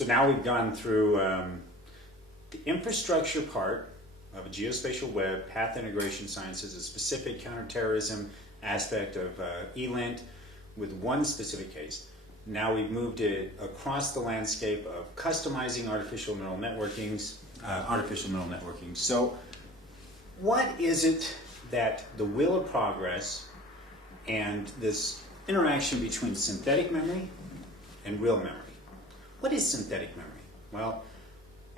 So now we've gone through the infrastructure part of a geospatial web, path integration sciences, a specific counterterrorism aspect of ELINT with one specific case. Now we've moved it across the landscape of customizing artificial neural networking. So what is it that the wheel of progress and this interaction between synthetic memory and real memory? What is synthetic memory? Well,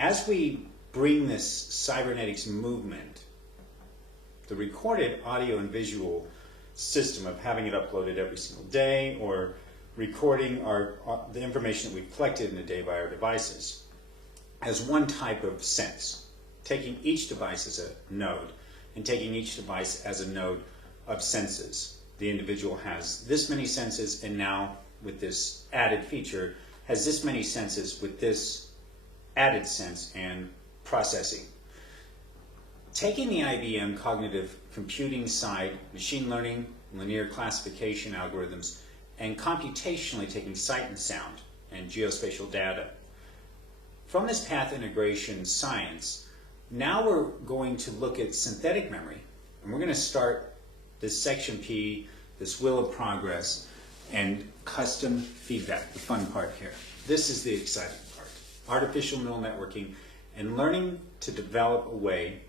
as we bring this cybernetics movement, the recorded audio and visual system of having it uploaded every single day or recording the information that we've collected in a day by our devices as one type of sense, taking each device as a node and taking each device as a node of senses. The individual has this many senses, and now with this added feature has this many senses with this added sense and processing. Taking the IBM cognitive computing side, machine learning, linear classification algorithms, and computationally taking sight and sound and geospatial data. From this path integration science, now we're going to look at synthetic memory, and we're going to start this section P, this wheel of progress, and custom feedback, the fun part here. This is the exciting part. Artificial neural networking and learning to develop a way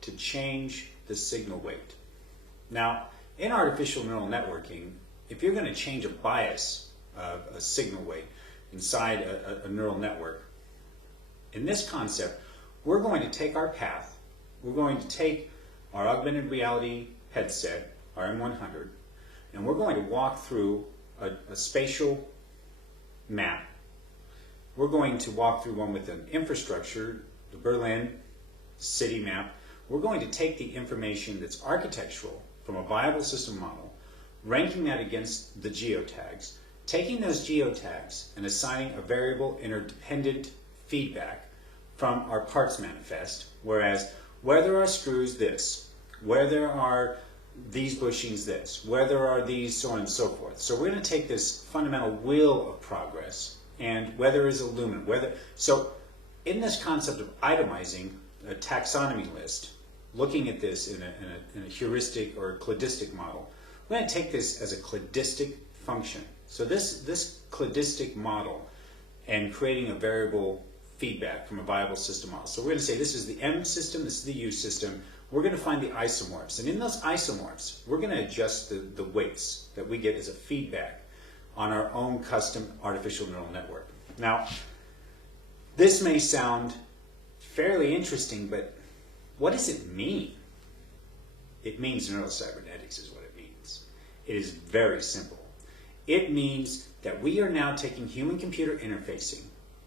to change the signal weight. Now, in artificial neural networking, if you're going to change a bias of a signal weight inside a neural network, in this concept, we're going to take our path, we're going to take our augmented reality headset, our M100, and we're going to walk through a spatial map. We're going to walk through one with an infrastructure, the Berlin city map. We're going to take the information that's architectural from a viable system model, ranking that against the geotags, taking those geotags and assigning a variable interdependent feedback from our parts manifest, whereas where there are screws, this, where there are these bushings, this, where there are these, so on and so forth. So we're going to take this fundamental wheel of progress, and whether is a lumen, whether, so in this concept of itemizing a taxonomy list, looking at this in a heuristic or a cladistic model, we're going to take this as a cladistic function. So this cladistic model and creating a variable feedback from a viable system model. So we're going to say this is the M system, this is the U system. We're going to find the isomorphs. And in those isomorphs, we're going to adjust the weights that we get as a feedback on our own custom artificial neural network. Now, this may sound fairly interesting, but what does it mean? It means neurocybernetics is what it means. It is very simple. It means that we are now taking human-computer interfacing.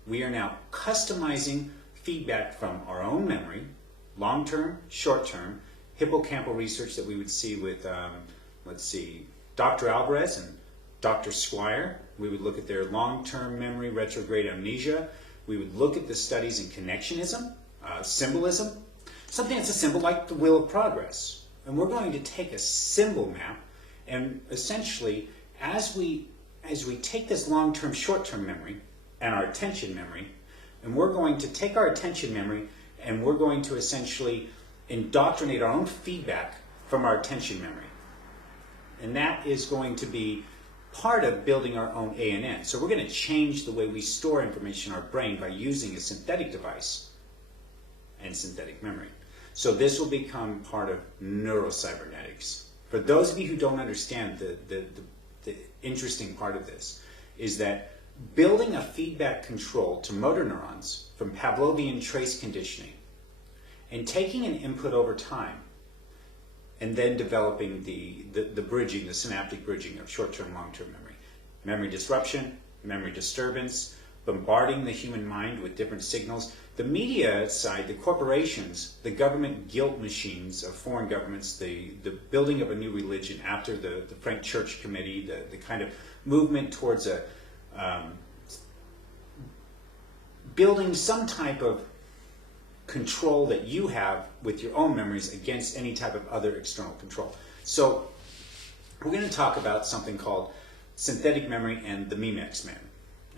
We are now customizing feedback from our own memory, long-term, short-term, hippocampal research that we would see with, let's see, Dr. Alvarez and Dr. Squire. We would look at their long-term memory, retrograde amnesia. We would look at the studies in connectionism, symbolism, something that's a symbol like the wheel of progress. And we're going to take a symbol map, and essentially, as we take this long-term, short-term memory and our attention memory, and we're going to take our attention memory and we're going to essentially indoctrinate our own feedback from our attention memory. And that is going to be part of building our own ANN. So we're going to change the way we store information in our brain by using a synthetic device and synthetic memory. So this will become part of neurocybernetics. For those of you who don't understand, the interesting part of this is that building a feedback control to motor neurons from Pavlovian trace conditioning and taking an input over time and then developing the bridging, the synaptic bridging of short-term, long-term memory. Memory disruption, memory disturbance, bombarding the human mind with different signals. The media side, the corporations, the government guilt machines of foreign governments, the building of a new religion after the Frank Church Committee, the kind of movement towards building some type of control that you have with your own memories against any type of other external control. So we're going to talk about something called synthetic memory and the MEMX man.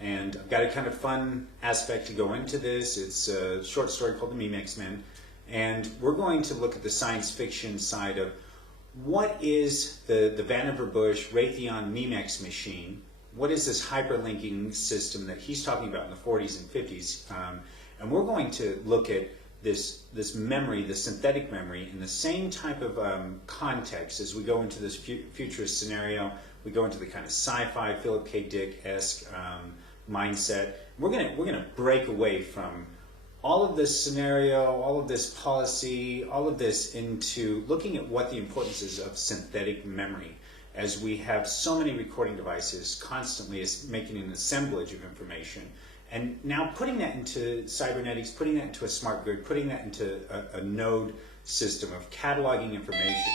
And I've got a kind of fun aspect to go into this. It's a short story called The Meme X-Men. And we're going to look at the science fiction side of what is the Vannevar Bush Raytheon Memex machine. What is this hyperlinking system that he's talking about in the 40s and 50s? And we're going to look at this memory, the synthetic memory, in the same type of context as we go into this futurist scenario. We go into the kind of sci-fi Philip K. Dick-esque mindset. We're gonna break away from all of this scenario, all of this policy, all of this into looking at what the importance is of synthetic memory, as we have so many recording devices constantly making an assemblage of information. And now putting that into cybernetics, putting that into a smart grid, putting that into a node system of cataloging information.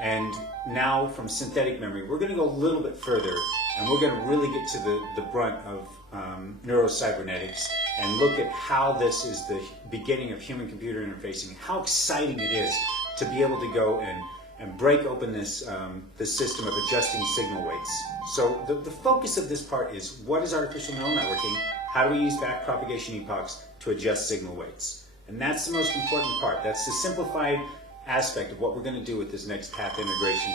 And now from synthetic memory, we're going to go a little bit further, and we're going to really get to the brunt of neurocybernetics and look at how this is the beginning of human-computer interfacing, how exciting it is to be able to go and break open this system of adjusting signal weights. So the focus of this part is, what is artificial neural networking? How do we use back propagation epochs to adjust signal weights? And that's the most important part. That's the simplified aspect of what we're going to do with this next path integration